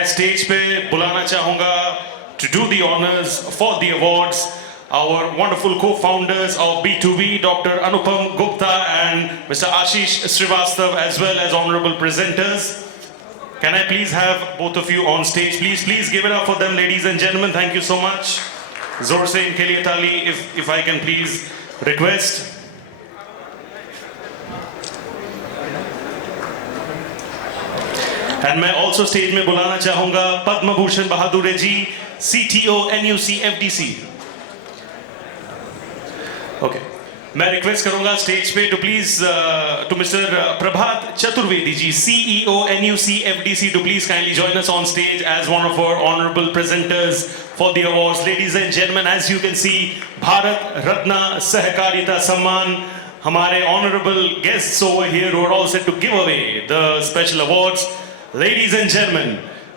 मैं स्टेज पे बुलाना चाहूंगा to do the honors for the awards our wonderful co-founders of B2B, Dr. Anupam Gupta and Mr. Ashish Srivastav, as well as honorable presenters. Can I please have both of you on stage? Please give it up for them, ladies and gentlemen. Thank you so much. Zor se inke liye taali, if I can please request. And मैं also stage में बुलाना चाहूँगा Padma Bhushan Bahadur ji, CTO NUC FDC. Okay. मैं request करूँगा stage पे to please to Mr. Prabhat Chaturvedi ji, CEO NUC FDC, to please kindly join us on stage as one of our honorable presenters for the awards. Ladies and gentlemen, as you can see, Bharat Ratna Sahakariता सम्मान, हमारे honorable guests over here who are all set to give away the special awards. Ladies and gentlemen,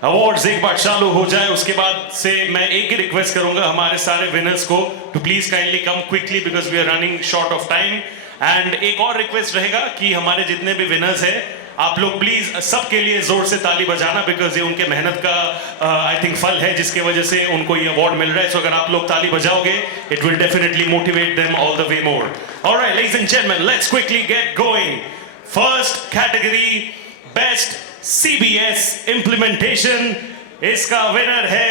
awards एक बार चालू हो जाए, उसके बाद से मैं एक ही रिक्वेस्ट करूंगा हमारे सारे विनर्स को to please kindly come quickly because we are running short of time. And एक और रिक्वेस्ट रहेगा कि हमारे जितने भी विनर्स हैं, आप लोग प्लीज सबके लिए जोर से ताली बजाना बिकॉज ये उनके मेहनत का आई थिंक फल है जिसके वजह से उनको ये अवार्ड मिल रहा है. सो अगर आप लोग ताली बजाओगे, it will definitely motivate them all the way more. Alright ladies and gentleman, let's quickly get going. First category best CBS implementation. इसका विनर है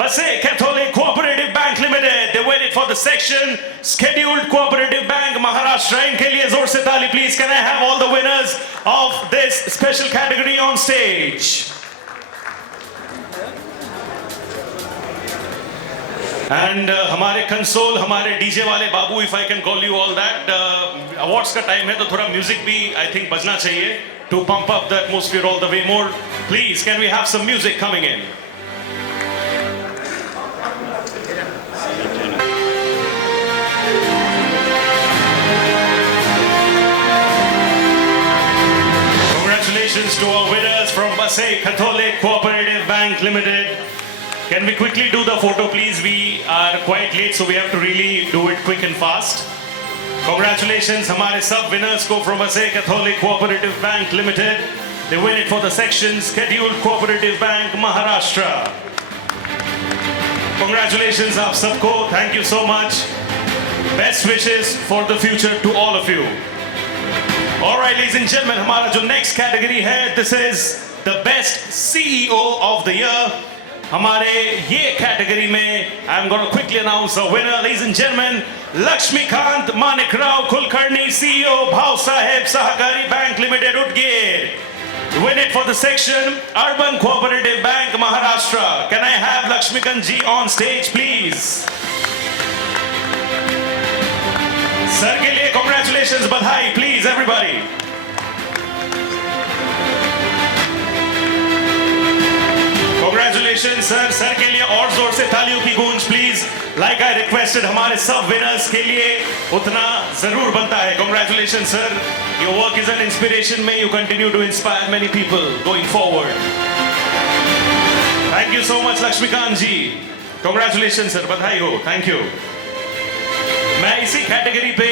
Bassein Catholic cooperative bank limited. They win it for the section scheduled cooperative bank Maharashtra. इनके लिए जोर से ताली please. Can I have all the winners of this special category on stage? And हमारे console, हमारे DJ वाले बाबू, if I can call you all that, awards का time है तो थोड़ा म्यूजिक भी I think बजना चाहिए to pump up the atmosphere all the way more. Please, can we have some music coming in? Congratulations to our winners from Basay Catholic Cooperative Bank Limited. Can we quickly do the photo, please? We are quite late, so we have to really do it quick and fast. Congratulations हमारे सब winners को from Basay Catholic Cooperative Bank Limited. They win it for the section scheduled cooperative bank Maharashtra. Congratulations आप सबको. Thank you so much. Best wishes for the future to all of you. All right, ladies and gentlemen, हमारा जो next category है, this is the best CEO of the year. हमारे ये category में I am going to quickly announce the winner. Ladies and gentlemen, Lakshmikant Manikrao Kulkarni, CEO Bhav Saheb Sahakari Bank Limited, Udgir. Win it for the section Urban Cooperative Bank Maharashtra. Can I have Lakshmikant ji on stage, please? Sir के लिए congratulations, बधाई, please everybody. Congratulations sir. Sir के लिए और जोर से तालियों की गूंज प्लीज. Like I requested, हमारे सब winners के लिए उतना जरूर बनता है. Congratulations sir. Your work is an inspiration. May you continue to inspire many people going forward. Thank you so much Lakshmikant ji. Congratulations sir. बधाई हो. Thank you. मैं इसी कैटेगरी पे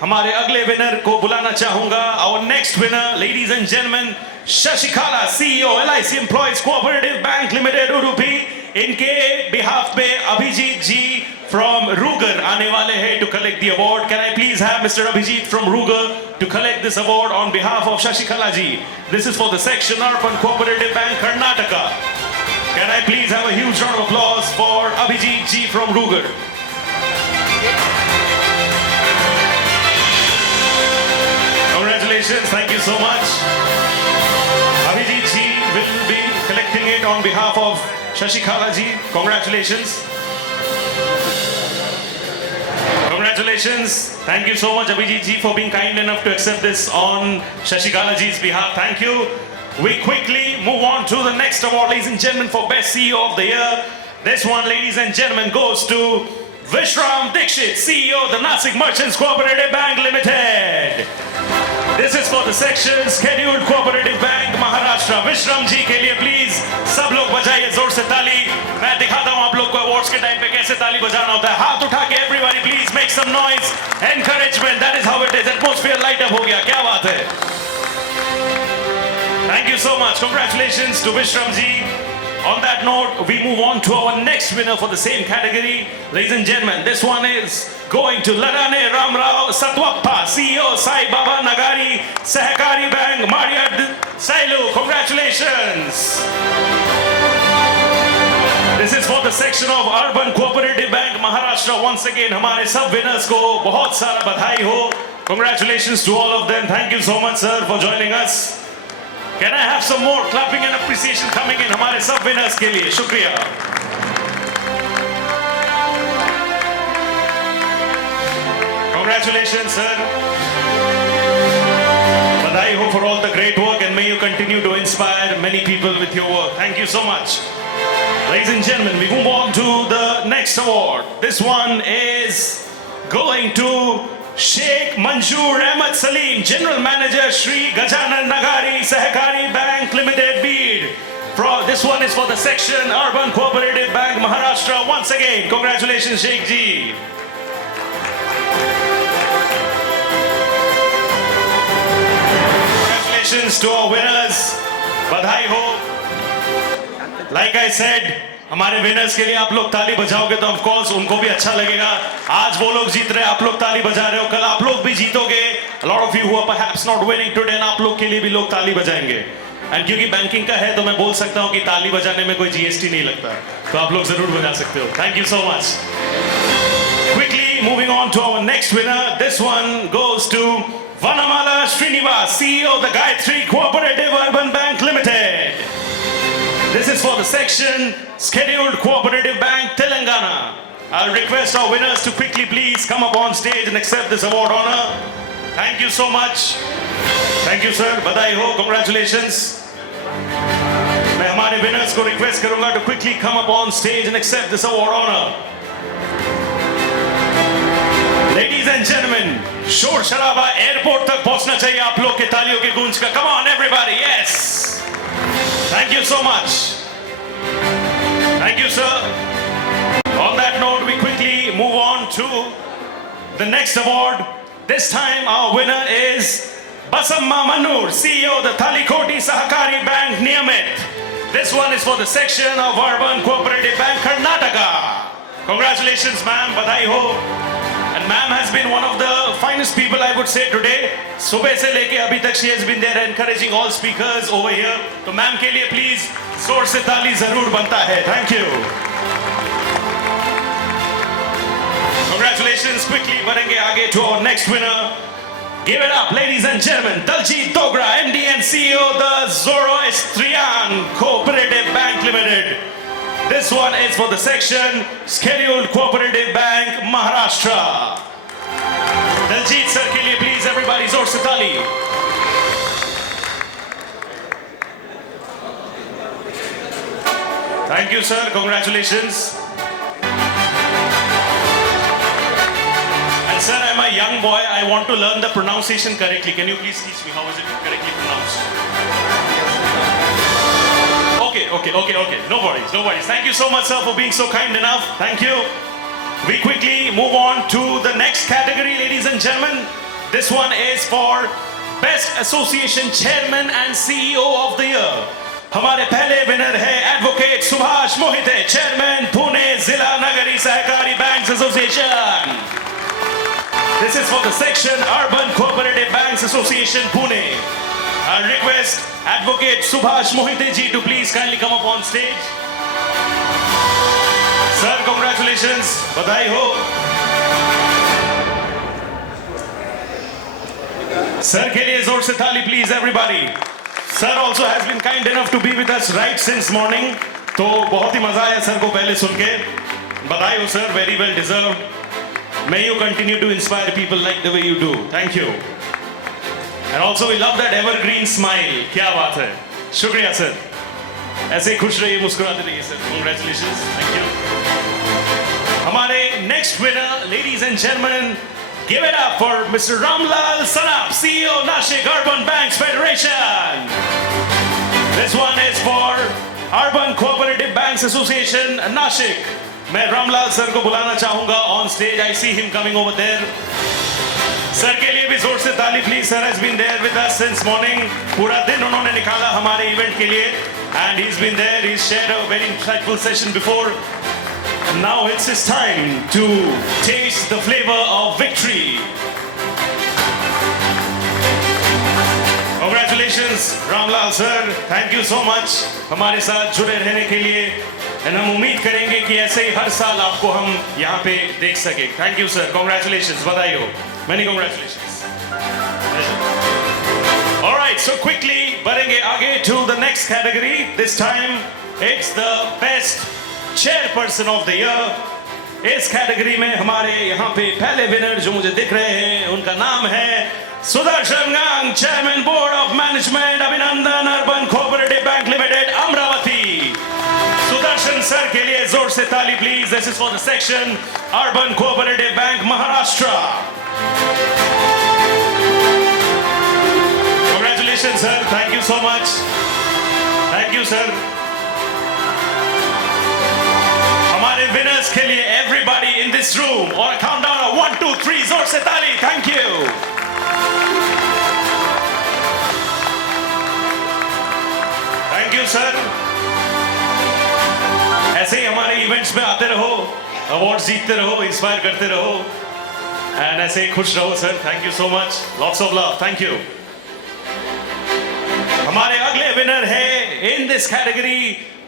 हमारे अगले विनर को बुलाना चाहूंगा. Our next winner, ladies and gentlemen, Shashikala, CEO LIC Employees Cooperative Bank Limited, Udupi. इनके behalf पे अभिजीत जी from Ruger आने वाले हैं to collect the award. Can I please have Mr. Abhijit from Ruger to collect this award on behalf of Shashikala ji? This is for the section Urban Cooperative Bank Karnataka. Can I please have a huge round of applause for Abhijit ji from Ruger? Congratulations, thank you so much. Abhijit ji will be collecting it on behalf of Shashikala ji. Congratulations. Congratulations. Thank you so much Abhijit ji for being kind enough to accept this on Shashikala ji's behalf. Thank you. We quickly move on to the next award, ladies and gentlemen, for Best CEO of the Year. This one, ladies and gentlemen, goes to Vishram Dixit, CEO of the Nasik Merchants Cooperative Bank Limited. This is for the section scheduled cooperative bank Maharashtra. Vishram जी के लिए please सब लोग बजाइए जोर से ताली. मैं दिखाता हूँ आप लोग को अवार्ड्स के टाइम पे कैसे ताली बजाना होता है. हाथ उठा के everybody please make some noise. Encouragement, that is how it is. Atmosphere light up हो गया. क्या बात है. Thank you so much. Congratulations to Vishram ji. On that note, we move on to our next winner for the same category. Ladies and gentlemen, this one is going to Ladane Ramrao Satwappa, CEO Sai Baba Nagari Sahakari Bank, Mariad Sailu. Congratulations. This is for the section of Urban Cooperative Bank Maharashtra. Once again, हमारे सब winners को बहुत सारा बधाई हो. Congratulations to all of them. Thank you so much, sir, for joining us. Can I have some more clapping and appreciation coming in हमारे सब winners के लिए? शुक्रिया. Congratulations, sir. बधाई हो for all the great work and may you continue to inspire many people with your work. Thank you so much. Ladies and gentlemen, we move on to the next award. This one is going to Sheikh Manzoor Ahmad Salim, General Manager, Shri Gajanan Nagari Sahakari Bank Limited, Beed. This one is for the section Urban Cooperative Bank Maharashtra. Once again, congratulations, Sheikh Ji. Congratulations to our winners. Badhai ho. Like I said, हमारे winners के लिए आप लोग ताली बजाओगे तो of course उनको भी अच्छा लगेगा. आज वो लोग जीत रहे हैं, आप लोग ताली बजा रहे हो, कल आप लोग भी जीतोगे. A lot of you who are perhaps not winning today, आप लोग के लिए भी लोग ताली बजाएंगे. एंड क्योंकि बैंकिंग का है तो मैं बोल सकता हूँ कि ताली बजाने में कोई जीएसटी नहीं लगता, तो आप लोग जरूर बजा सकते हो. Thank you so much. Quickly moving on to our next winner. This one goes to Vanamala Srinivas, CEO of the Gayatri Cooperative Urban Bank Limited. This is for the section Scheduled Cooperative Bank Telangana. I'll request our winners to quickly please come up on stage and accept this award honor. Thank you so much. Thank you, sir. Badai ho. Congratulations. मैं हमारे winners को request करूँगा to quickly come up on stage and accept this award honor. Ladies and gentlemen, शोर शराबा airport तक पहुँचना चाहिए आप लोग के तालियों की गूंज का. Come on, everybody. Yes. Thank you so much. Thank you, sir. On that note, we quickly move on to the next award. This time, our winner is Basamma Manur, CEO of the Thalikoti Sahakari Bank, Niyamit. This one is for the section of Urban Cooperative Bank, Karnataka. Congratulations, ma'am. Badhai ho. And ma'am has been one of the finest people, I would say, today. सुबह से लेके अभी तक she has been there encouraging all speakers over here. तो ma'am के लिए please जोर से ताली जरूर बनता है. Thank you. Congratulations. Quickly बढ़ेंगे आगे to our next winner. Give it up, ladies and gentlemen. Daljit Dogra, MD and CEO of the Zoroastrian Cooperative Bank Limited. This one is for the section Scheduled Cooperative Bank Maharashtra. Daljit sir ke liye please everybody zor se taali. Thank you, sir. Congratulations. And sir, I'm a young boy. I want to learn the pronunciation correctly. Can you please teach me how is it correctly pronounced? Okay. No worries. Thank you so much, sir, for being so kind enough. Thank you. We quickly move on to the next category, ladies and gentlemen. This one is for Best Association Chairman and CEO of the Year. हमारे पहले winner है advocate Subhash Mohite, chairman Pune जिला नगरी सहकारी banks association. This is for the section Urban Cooperative Banks Association Pune. I request Advocate Subhash Mohite ji to please kindly come up on stage. Sir, congratulations. Badhai ho. Sir ke liye zor se thali please everybody. Sir also has been kind enough to be with us right since morning. तो बहुत ही मजा आया sir को पहले सुन के. बधाई हो sir, very well deserved. May you continue to inspire people like the way you do. Thank you. And also we love that evergreen smile. क्या बात है. शुक्रिया सर. ऐसे ही खुश रहिए, मुस्कुराते रहिए सर. Congratulations. Thank you. हमारे next winner, ladies and gentlemen, give it up for Mr. Ramlal Sanap, CEO Nashik Urban Banks Federation. This one is for Urban Cooperative Banks Association Nashik. मैं Ramlal sir को बुलाना चाहूंगा on stage. I see him coming over there. Sir के लिए भी जोर से ताली please. Sir has been there with us since morning. पूरा दिन उन्होंने निकाला हमारे इवेंट के लिए. And he's been there. He's shared a very insightful session before. And now it's his time to taste the flavor of victory. Congratulations, Ramlal sir. Thank you so much. हमारे साथ जुड़े रहने के लिए. And हम उम्मीद करेंगे कि ऐसे ही हर साल आपको हम यहाँ पे देख सके. Thank you sir. Congratulations. बधाई हो. Many congratulations. All right. So quickly बढ़ेंगे आगे to the next category. This time it's the best chairperson of the year. इस कैटेगरी में हमारे यहाँ पे पहले विनर जो मुझे दिख रहे हैं उनका नाम है Sudarshan गांग, chairman board of management अभिनंदन urban cooperative bank limited Amravati. Sudarshan sir के लिए जोर से ताली please. This is for the section urban cooperative bank Maharashtra. Congratulation sir. Thank you so much. Thank you sir. हमारे विनर्स के लिए एवरीबॉडी इन दिस रूम और काउंटडाउन ऑफ 1 2 3 जोर से ताली. Thank you. Thank you sir. ऐसे ही हमारे इवेंट्स में आते रहो, अवार्ड्स जीतते रहो, इंस्पायर करते रहो एंड ऐसे ही खुश रहो sir. Thank you so much. Lots of love. Thank you. हमारे अगले विनर है in this category.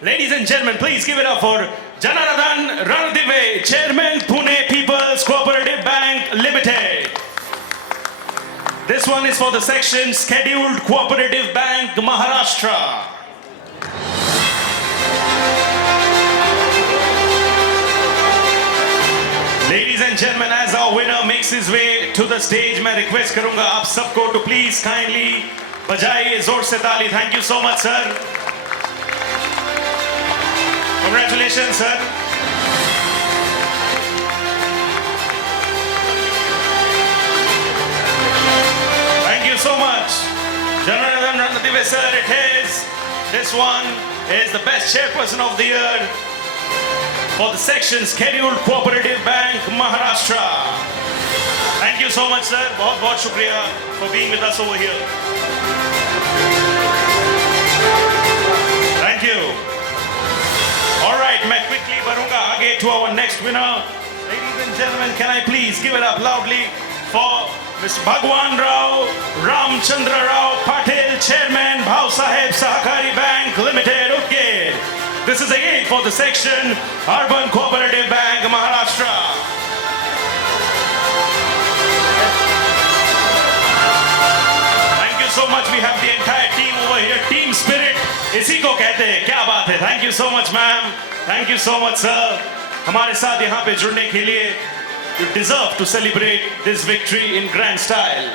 Ladies and gentleman please give it up for Janardan Randive, chairman Pune people's cooperative bank limited. This one is for the section Scheduled Cooperative Bank Maharashtra. Ladies and gentlemen, as our winner makes his way to the stage, मैं request करूंगा आप सबको to please kindly बजाइए जोर से ताली. Thank you so much, sir. Congratulations, sir. Thank you so much. Janardhan Ranadive, sir, it is. This one is the best chairperson of the year for the section Scheduled Cooperative Bank Maharashtra. Thank you so much, sir. बहुत बहुत शुक्रिया for being with us over here. Thank you. All right, मैं quickly बढ़ूंगा आगे to our next winner. Ladies and gentlemen, can I please give it up loudly for Mr. Bhagwan Rao Ramchandra Rao Patel, Chairman, Bhav Saheb Sahakari Bank Limited, Udgir. This is again for the section Urban Cooperative Bank Maharashtra. Thank you so much. We have the entire team over here. Team spirit. इसी को कहते हैं. क्या बात है. Thank you so much, ma'am. Thank you so much, sir. हमारे साथ यहाँ पे जुड़ने के लिए you deserve to celebrate this victory in grand style.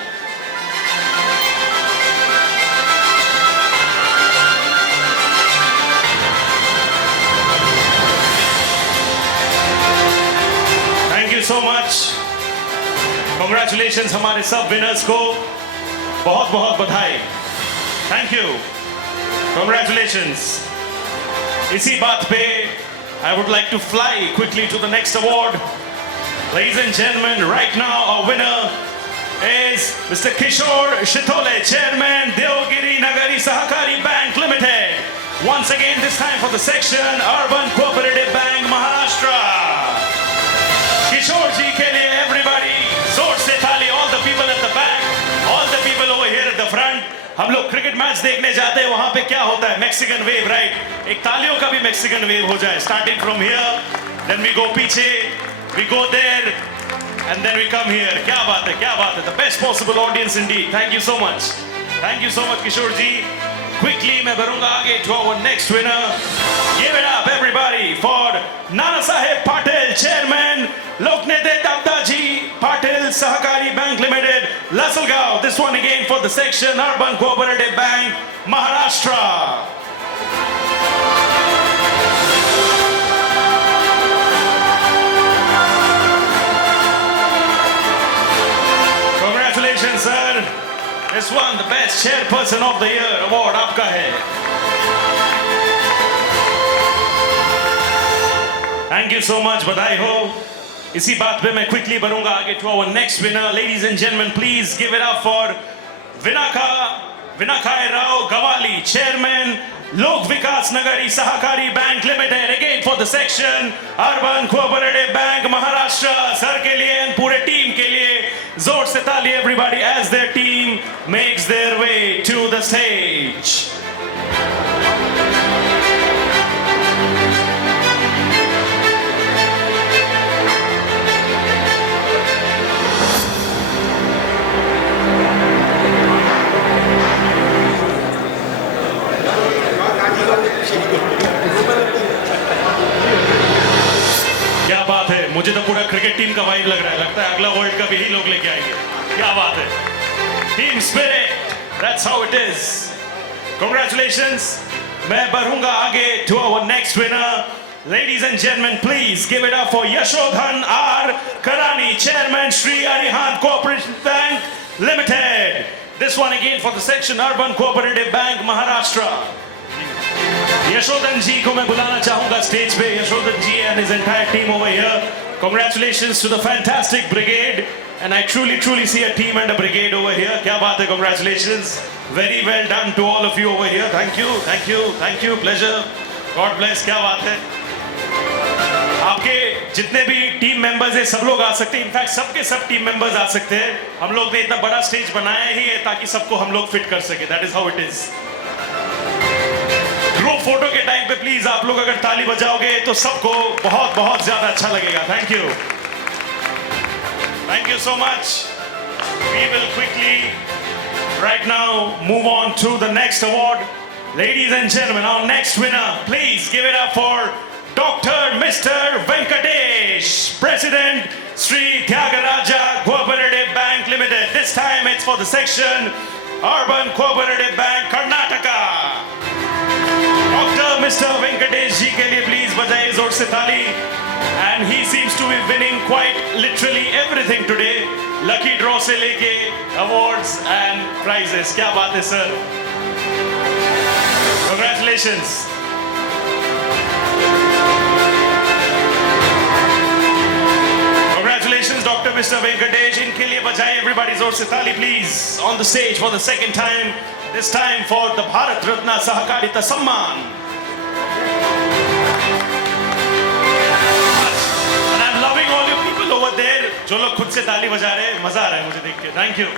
Thank you so much. Congratulations हमारे सब winners को बहुत बहुत बधाई. Thank you. Congratulations. इसी बात पे I would like to fly quickly to the next award. Ladies and gentlemen, right now our winner is Mr. Kishore Shitole, Chairman, Devgiri Nagari Sahakari Bank Limited. Once again, this time for the section Urban Cooperative Bank Maharashtra. Kishore ji ke liye everybody, zor se thali, all the people at the back, all the people over here at the front. हम लोग cricket match देखने जाते हैं, वहां पे क्या होता है, मैक्सिकन वेव, राइट. एक तालियों का भी मैक्सिकन वेव हो जाए. Starting from here, then we go पीछे, we go there and then we come here. क्या बात है, क्या बात है. The best possible audience indeed. Thank you so much. Thank you so much Kishore ji. Quickly मैं बढ़ूंगा आगे to our next winner. Give it up everybody for Nana Saheb Patil, chairman, लोकनेते दादाजी Patil Sahakari Bank Limited, Lasalgaon. This one again for the section Urban Cooperative Bank Maharashtra. Congratulations, sir. This one, the best chairperson of the year award आपका है. Thank you so much. बधाई हो. इसी बात पे मैं क्विकली बढ़ूंगा आगे to our next winner. Ladies and gentleman, please give it up for Vinayak Rao Gawali, chairman Lok Vikas Nagari Sahakari bank limited. Again for the section urban cooperative bank Maharashtra. Sir के लिए एंड पूरे टीम के लिए जोर से ताली everybody as their team makes their way to the stage. क्या बात है, मुझे तो पूरा क्रिकेट टीम का वाइब लग रहा है. लगता है अगला वर्ल्ड कप यही लोग लेके आएंगे. क्या बात है, team spirit, that's how it is. Congratulations. मैं बढ़ूंगा आगे to our next winner. Ladies and gentleman, please give it up for Yashodhan R Karani, chairman Shri Arihant cooperative bank limited. This one again for the section urban cooperative bank Maharashtra. Yashodhan ji को मैं बुलाना चाहूंगा stage पे. यशोधन जी and his entire team over here. Congratulations to the fantastic brigade, and I truly see a team and a brigade over here. क्या बात है, congratulations. Very well done to all of you over here. Thank you. Pleasure. God bless. क्या बात है. आपके जितने भी team members हैं सब लोग आ सकते हैं. इनफैक्ट सबके सब टीम मेंबर्स आ सकते हैं. हम लोग ने इतना बड़ा स्टेज बनाया ही है ताकि सबको हम लोग फिट कर सके. That is how it is. Group photo के टाइम पे प्लीज आप लोग अगर ताली बजाओगे तो सबको बहुत ज्यादा अच्छा लगेगा. Thank you so much. We will quickly right now move on to the next award. Ladies and gentleman, our next winner, please give it up for doctor mister Venkatesh, president Shri Tyagaraja cooperative bank limited. This time it's for the section urban cooperative bank Karnataka. Doctor mister Venkatesh ji के लिए please बजाइए जोर से ताली. And he seems to be winning quite literally everything today. Lucky draw से लेके awards and prices. क्या बात है sir, congratulations. Congratulations, Dr. Mr. Venkatesh. इनके लिए बजाइए everybody जोर से ताली please. On the stage for the second time. This time for the Bharat Ratna Sahakarita Samman. And I'm loving all you people over there. जो लोग खुद से ताली बजा रहे हैं, मजा आ रहा है मुझे देख के. Thank you.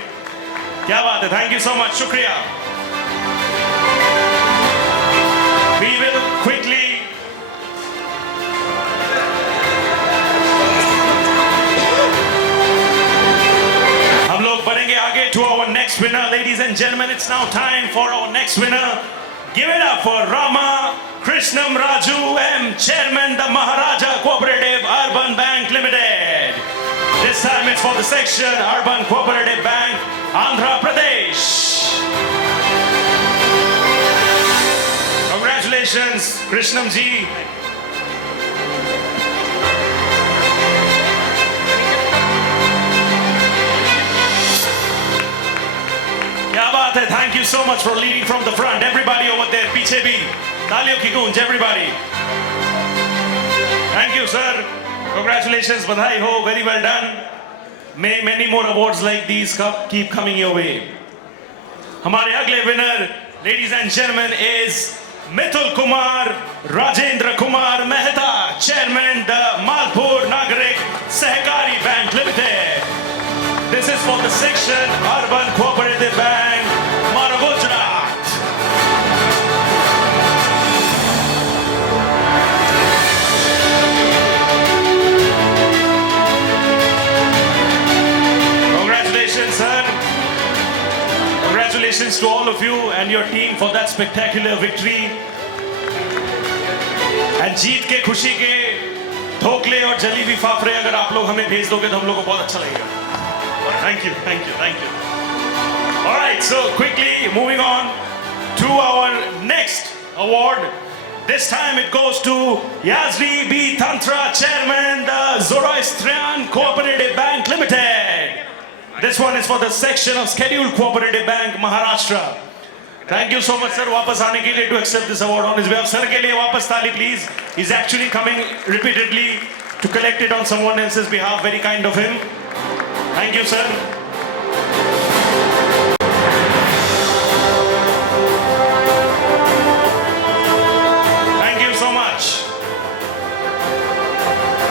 क्या बात है, thank you so much. शुक्रिया. We will quickly बढ़ेंगे आगे to our next winner. Ladies and gentlemen, it's now time for our next winner. Give it up for Rama Krishnam Raju M, Chairman the Maharaja Cooperative Urban Bank Limited. This time it's for the section Urban Cooperative Bank Andhra Pradesh. Congratulations Krishnam ji. क्या बात है. Thank you so much for leading from the front. Everybody over there, पीछे भी तालियों की गूंज. Everybody, thank you sir. Congratulations, बधाई हो. Very well done. May many more awards like these keep coming your way. हमारे अगले winner ladies and gentleman is Mithul Kumar Rajendra Kumar Mehta, chairman the Malpur Nagrik Sahakari bank limited. This is for the section Urban Cooperative Bank, Gujarat. Congratulations, sir. Congratulations to all of you and your team for that spectacular victory. And जीत के खुशी के ढोकले और जलेबी फाफड़े अगर आप लोग हमें भेज दोगे तो हम लोग को बहुत अच्छा लगेगा. Thank you. All right, so quickly moving on to our next award. This time it goes to Yazdi B. Tantra, Chairman, the Zoroastrian Cooperative Bank Limited. This one is for the section of Scheduled Cooperative Bank, Maharashtra. Thank you so much, sir. वापस आने के लिए to accept this award on his behalf. Sir के लिए वापस ताली please. He's actually coming repeatedly to collect it on someone else's behalf. Very kind of him. Thank you, sir. Thank you so much.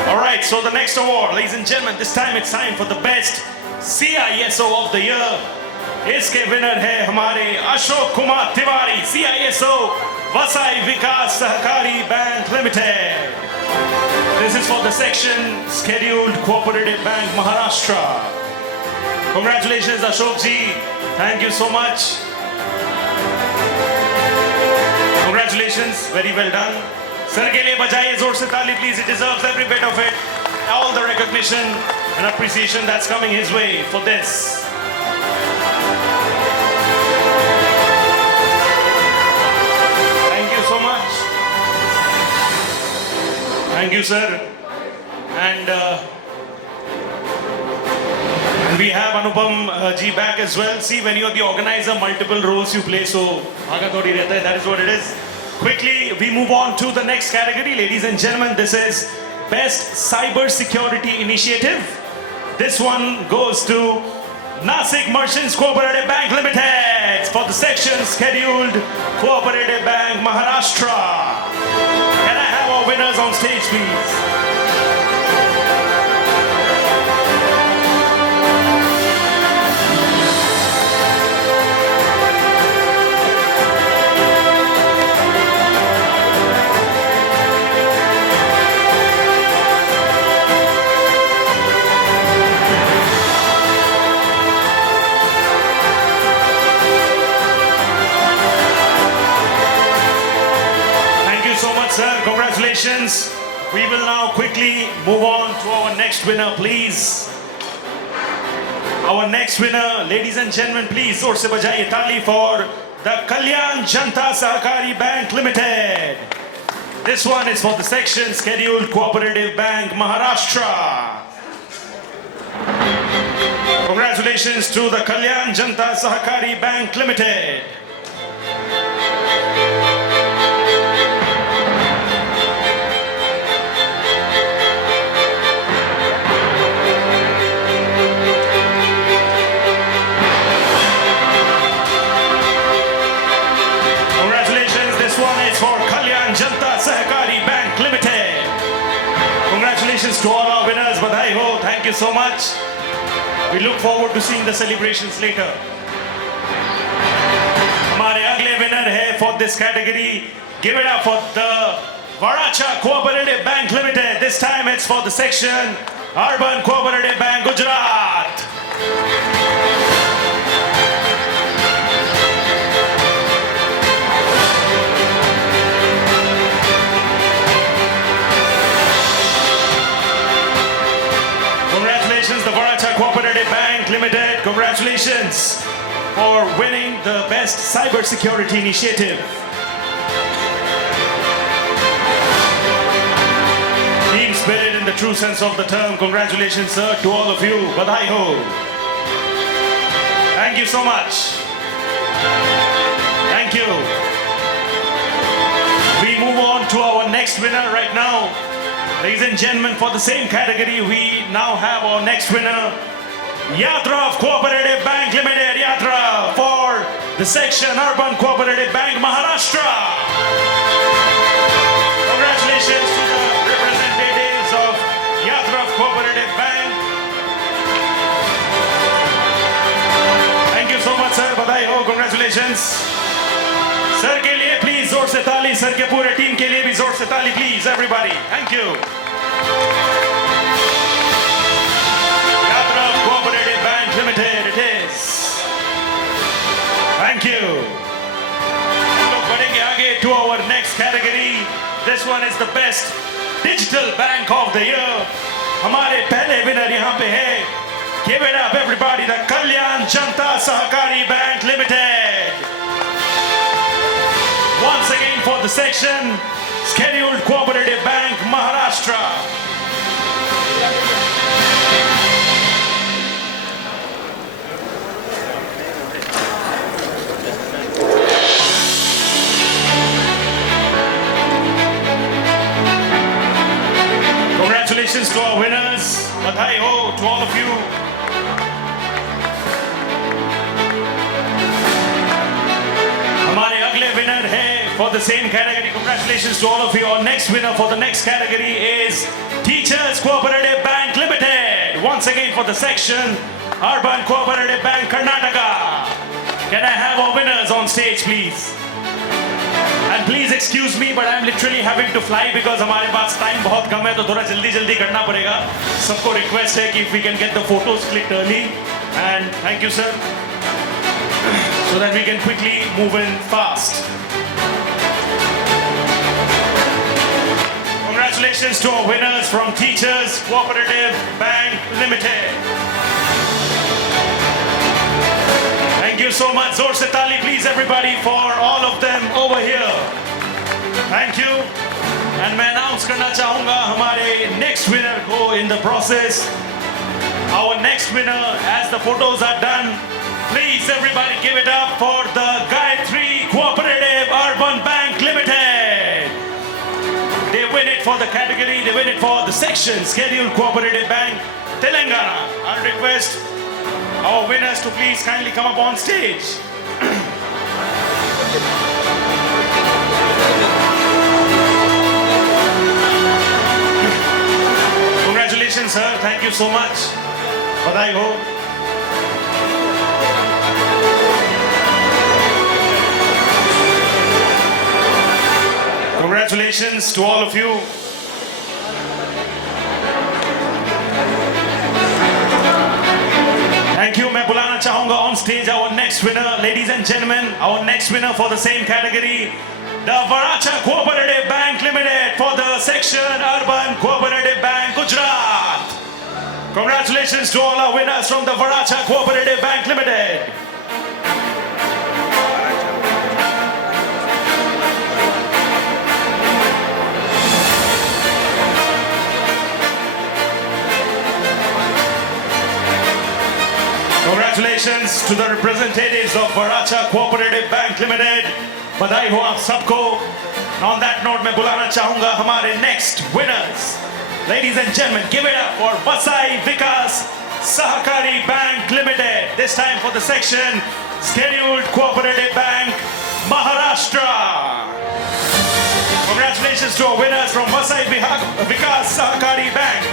All right, so the next award, ladies and gentlemen, this time it's time for the best CISO of the year. इसके winner है हमारे Ashok Kumar Tiwari, CISO Vasai Vikas Sahakari Bank Limited. This is for the section Scheduled Cooperative Bank Maharashtra. Congratulations Ashok ji. Thank you so much. Congratulations, very well done. Sir के लिए बजाइए जोर से ताली please. He deserves every bit of it. All the recognition and appreciation that's coming his way for this. Thank you, sir. And we have Anupam ji back as well. See, when you're the organizer, multiple roles you play, so that is what it is. Quickly, we move on to the next category. Ladies and gentlemen, this is Best Cyber Security Initiative. This one goes to Nasik Merchants Cooperative Bank Limited for the section Scheduled Cooperative Bank Maharashtra. Can I have our winners on stage, please? Sir, congratulations. We will now quickly move on to our next winner, please. Our next winner, ladies and gentlemen, please, जोर से बजाइए ताली for the Kalyan Janta Sahakari Bank Limited. This one is for the section Scheduled Cooperative Bank Maharashtra. Congratulations to the Kalyan Janta Sahakari Bank Limited. To all our winners, badhai ho. Thank you so much. We look forward to seeing the celebrations later. हमारे अगले winner है for this category. Give it up for the Varacha Cooperative Bank Limited. This time it's for the section Urban Cooperative Bank Gujarat. The Varacha Cooperative Bank Limited, congratulations for winning the Best Cyber Security Initiative. Team spirit in the true sense of the term. Congratulations, sir, to all of you. Badhai ho. Thank you so much. Thank you. We move on to our next winner right now. Ladies and gentlemen, for the same category, we now have our next winner, Yatra of Cooperative Bank Limited. Yatra for the section Urban Cooperative Bank Maharashtra. Congratulations to the representatives of Yatra of Cooperative Bank. Thank you so much, sir. Badhai ho. Congratulations. Sir के लिए please जोर से ताली. Sir के पूरे team के लिए भी जोर से ताली, please, everybody. Thank you. Yatra Cooperative Bank Limited, it is. Thank you. हम लोग बढ़ेंगे आगे to our next category. This one is the best digital bank of the year. हमारे पहले winner यहाँ पे है. Give it up, everybody. The Kalyan Janta Sahakari Bank Limited. Once again for the section Scheduled Cooperative Bank Maharashtra. Congratulations to our winners. Badhai ho to all of you. हमारे अगले winner है for the same category. Congratulations to all of you. Our next winner for the next category is Teachers Cooperative Bank Limited. Once again for the section Urban Cooperative Bank Karnataka. Can I have our winners on stage, please? And please excuse me, but I'm literally having to fly because हमारे पास time बहुत कम है, तो थोड़ा जल्दी करना पड़ेगा. सबको request है कि if we can get the photos clicked early, and thank you, sir, so that we can quickly move in fast. Congratulations to our winners from Teachers Cooperative Bank Limited. Thank you so much. Zor se taali, please, everybody, for all of them over here. Thank you. And मैं announce करना चाहूँगा हमारे next winner को in the process. Our next winner, as the photos are done, please everybody give it up for the Gayatri Cooperative Urban Bank Limited. They win it for the category, they win it for the section, Scheduled Cooperative Bank, Telangana. I request our winners to please kindly come up on stage. Congratulations, sir. Thank you so much. Badhai ho. Congratulations to all of you. Thank you. मैं बुलाना चाहूँगा on stage our next winner, ladies and gentlemen, our next winner for the same category, the Varacha Cooperative Bank Limited for the section Urban Cooperative Bank Gujarat. Congratulations to all our winners from the Varacha Cooperative Bank Limited. Congratulations to the representatives of Varacha Cooperative Bank Limited. बधाई हो आप सबको. On that note, मैं बुलाना चाहूँगा हमारे next winners. Ladies and gentlemen, give it up for Vasai Vikas Sahakari Bank Limited. This time for the section Scheduled Cooperative Bank Maharashtra. Congratulations to our winners from Vasai Vikas Sahakari Bank.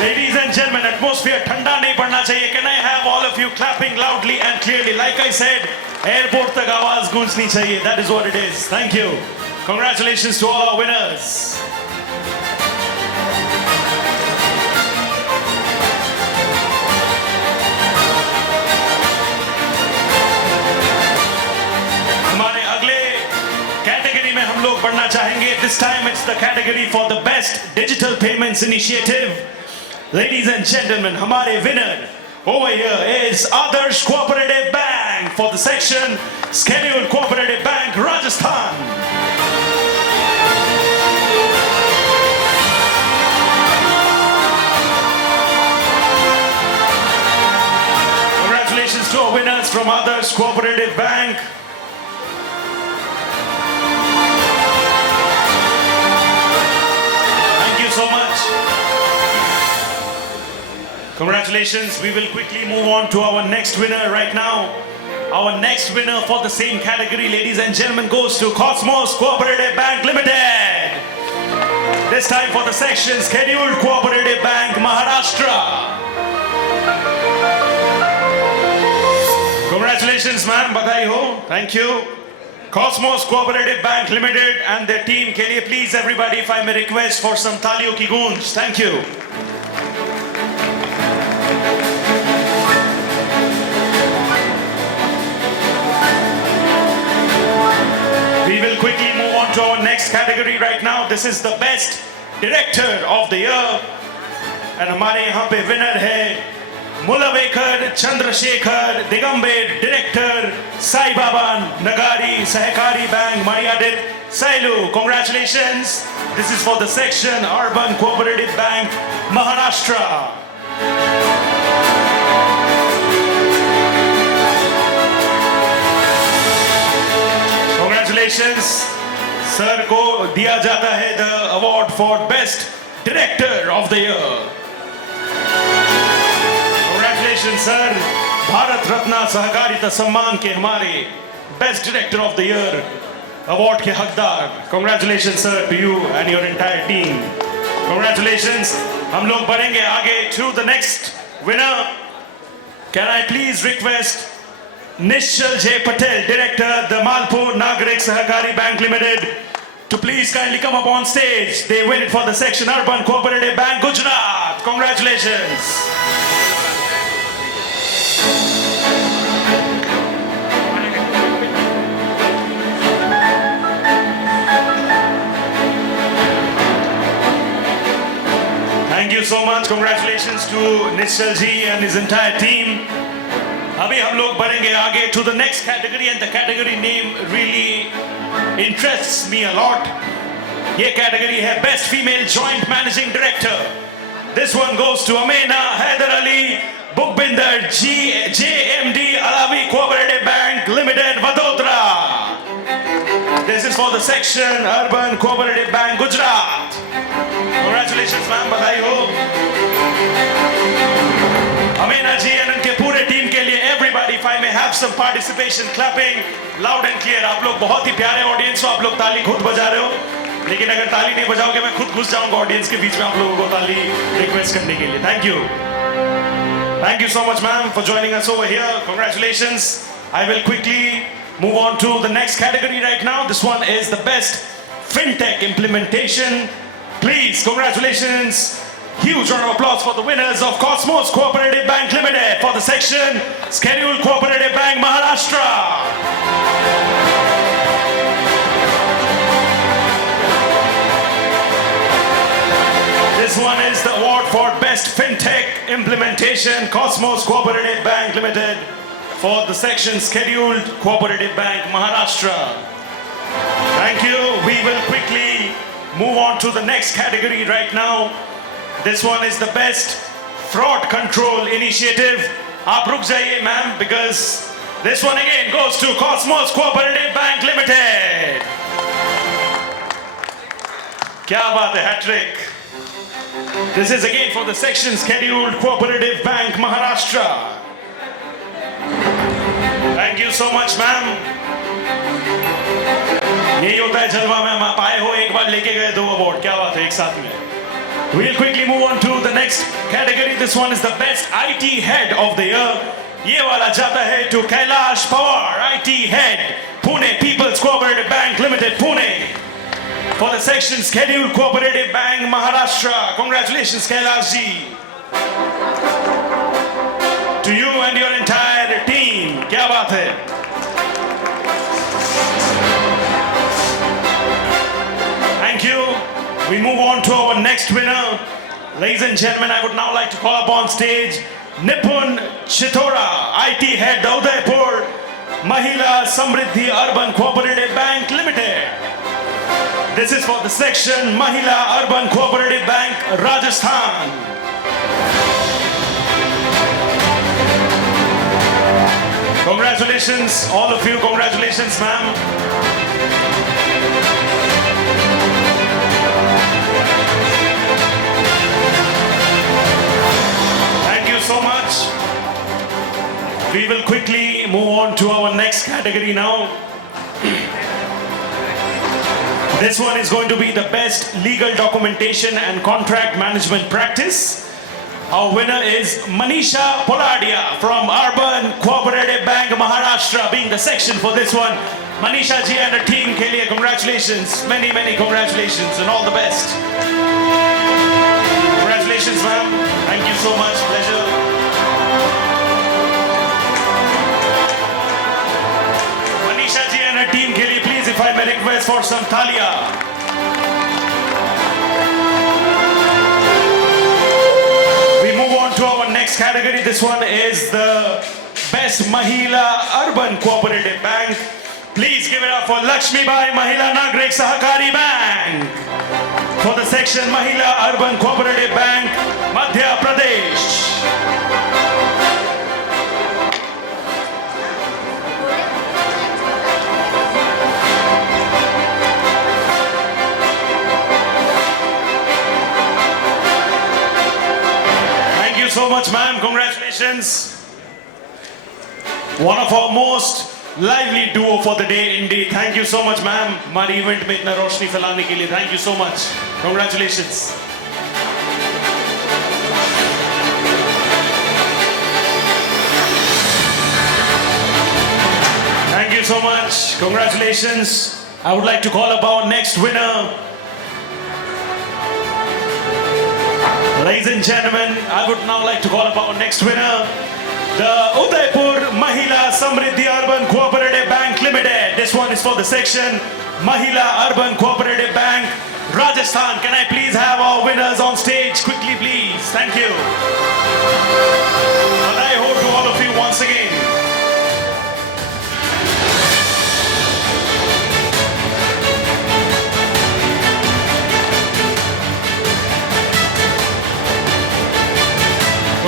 Ladies and gentlemen, atmosphere ठंडा नहीं पड़ना चाहिए. Can I have all of you clapping loudly and clearly? Like I said, airport तक आवाज गूंजनी चाहिए. That is what it is. Thank you. Congratulations to all our winners. हमारे अगले category में हम लोग बढ़ना चाहेंगे. This time it's the category for the best digital payments initiative. Ladies and gentlemen, हमारे winner over here is Adarsh Cooperative Bank for the section Scheduled Cooperative Bank Rajasthan. Congratulations to our winners from Adarsh Cooperative Bank. Thank you so much. Congratulations. We will quickly move on to our next winner right now. Our next winner for the same category, ladies and gentlemen, goes to Cosmos Cooperative Bank Limited. This time for the section Scheduled Cooperative Bank Maharashtra. Congratulations, ma'am. Badhai ho. Thank you. Cosmos Cooperative Bank Limited and their team. Can you please, everybody, if I may request for some taliyon ki goonj. Thank you. We will quickly move on to our next category right now. This is the best director of the year. And हमारे यहाँ पे winner है Mulavekar Chandrasekhar Digambir, Director Sai Baba Nagari Sahakari Bank Mariadit Sailu. Congratulations. This is for the section Urban Cooperative Bank Maharashtra. Congratulations. Sir को दिया जाता है the award for best director of the year. Congratulation sir, Bharat Ratna Sahakarita Samman के हमारे best director of the year award के हकदार। Congratulation sir to you and your entire team. Congratulations. हम लोग बढ़ेंगे आगे to the next winner. Can I please request Nishal J. Patel, Director, the Malpur Nagarik Sahakari Bank Limited, to please kindly come up on stage. They win it for the section Urban Cooperative Bank, Gujarat. Congratulations. Thank you so much. Congratulations to Nishal Ji and his entire team. अभी हम लोग बढ़ेंगे आगे to the next category and the category name really interests me a lot. ये category है Best Female Joint Managing Director. This one goes to Amena Haider Ali, Bukbinder JMD Alavi Cooperative Bank Limited, Vadodara. This is for the section Urban Cooperative Bank, Gujarat. Congratulations ma'am, बधाई हो। अमेना जी और उनके पूरे team के लिए everybody, if I may have some participation, clapping loud and clear. आप लोग बहुत ही प्यारे ऑडियंस हो, आप लोग ताली खुद बजा रहे हो, लेकिन अगर ताली नहीं बजाओगे मैं खुद घुस जाऊंगा ऑडियंस के बीच में आप लोगों को ताली रिक्वेस्ट करने के लिए। Thank you so much ma'am for joining us over here. Congratulations. I will quickly move on to the next category right now. This one is the best fintech implementation. Please, congratulations. Huge round of applause for the winners of Cosmos Cooperative Bank Limited for the section Scheduled Cooperative Bank, Maharashtra. This one is the award for Best FinTech Implementation, Cosmos Cooperative Bank Limited for the section Scheduled Cooperative Bank, Maharashtra. Thank you. We will quickly move on to the next category right now. This one is the Best Fraud Control Initiative. आप रुक जाइए ma'am, because this one again goes to Cosmos Cooperative Bank Limited. क्या बात है, hat trick. This is again for the section Scheduled Cooperative Bank, Maharashtra. Thank you so much ma'am. यही होता है जलवा मैम, आप आए हो एक बार लेके गए 2 अवार्ड, क्या बात है एक साथ में। We'll quickly move on to the next category. This one is the Best IT Head of the Year. ये वाला जाता है to Kailash Pawar, IT Head, Pune People's Cooperative Bank Limited, Pune, for the section Scheduled Cooperative Bank, Maharashtra. Congratulations, Kailash ji. To you and your entire team. क्या बात है? Thank you. We move on to our next winner. Ladies and gentlemen, I would now like to call upon stage Nipun Chithora, IT Head, Udaipur, Mahila Samriddhi Urban Cooperative Bank Limited. This is for the section Mahila Urban Cooperative Bank, Rajasthan. Congratulations, all of you. Congratulations, ma'am. So much. We will quickly move on to our next category now. This one is going to be the best legal documentation and contract management practice. Our winner is Manisha Poladia from Urban Cooperative Bank, Maharashtra, being the section for this one. Manisha ji and her team ke liye congratulations. Many congratulations and all the best. Congratulations ma'am. Thank you so much. Pleasure. Manisha ji and her team ke liye, please, if I may request for some thalia. We move on to our next category. This one is the Best Mahila Urban Cooperative Bank. Please give it up for Lakshmi Bai Mahila Nagarik Sahakari Bank for the section Mahila Urban Cooperative Bank, Madhya Pradesh. much, ma'am. Congratulations. One of our most lively duo for the day indeed. Thank you so much, ma'am. हमारी event में इतना रोशनी फैलाने के लिए thank you so much. Congratulations. Thank you so much. Congratulations. I would like to call up our next winner. Ladies and gentlemen, I would now like to call up our next winner. The Udaipur Mahila Samriddhi Urban Cooperative Bank Limited. This one is for the section Mahila Urban Cooperative Bank, Rajasthan. Can I please have our winners on stage quickly, please? Thank you. And I hope to all of you once again.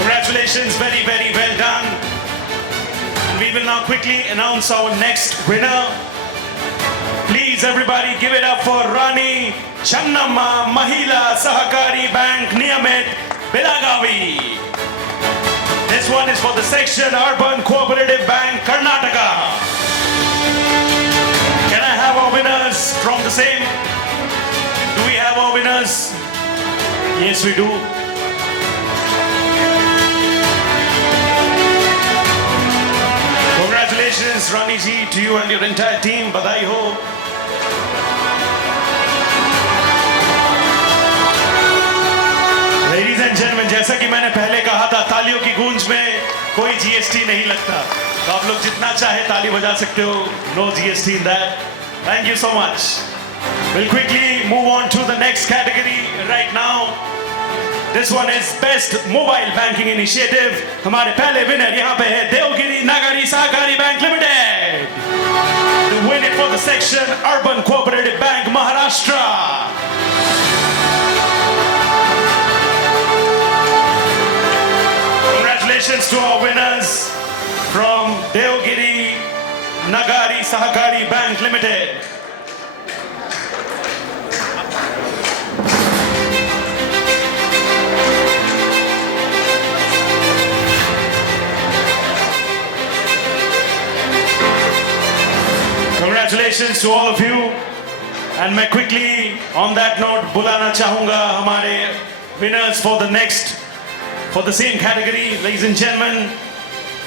Congratulations, very, very well done. We will now quickly announce our next winner. Please, everybody, give it up for Rani Channamma Mahila Sahakari Bank, Niyamit, Belagavi. This one is for the section Urban Cooperative Bank, Karnataka. Can I have our winners from the same? Do we have our winners? Yes, we do. Congratulations, Rani ji, to you and your entire team. Badai ho. Ladies and gentlemen, जैसा कि मैंने पहले कहा था, तालियों की गूंज में कोई GST नहीं लगता. तो आप लोग जितना चाहे ताली बजा सकते हो. No GST in that. Thank you so much. We'll quickly move on to the next category right now. This one is Best Mobile Banking Initiative. हमारे पहले विनर यहाँ पे है देवगिरी नगरी Sahakari bank limited. To win it for the section Urban Cooperative Bank, Maharashtra. Congratulations to our winners from Devgiri Nagari Sahakari Bank Limited. Congratulations to all of you. And मैं quickly on that note बुलाना चाहूँगा हमारे winners for the next, for the same category. Ladies and gentlemen,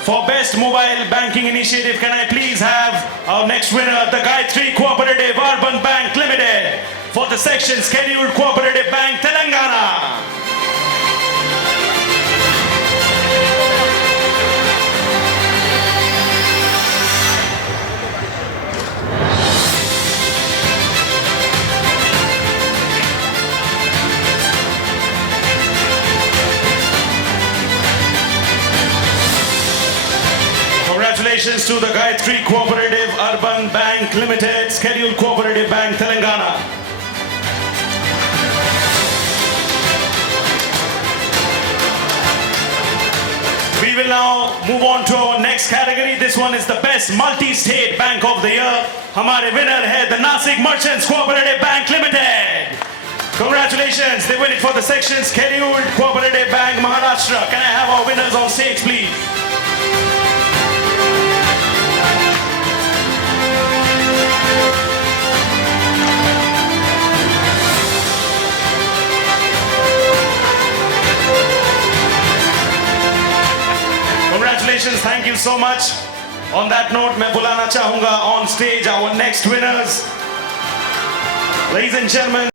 for Best Mobile Banking Initiative, can I please have our next winner, the Gayatri Cooperative Urban Bank Limited, for the section Scheduled Cooperative Bank, Telangana. Congratulations to the Gayatri Cooperative Urban Bank Limited, Scheduled Cooperative Bank, Telangana. We will now move on to our next category. This one is the Best Multi-State Bank of the Year. हमारे winner है the Nasik Merchants Cooperative Bank Limited. Congratulations, they win it for the section Scheduled Cooperative Bank, Maharashtra. Can I have our winners on stage, please? Congratulations, thank you so much. On that note, मैं बुलाना चाहूँगा on stage our next winners. Ladies and gentlemen,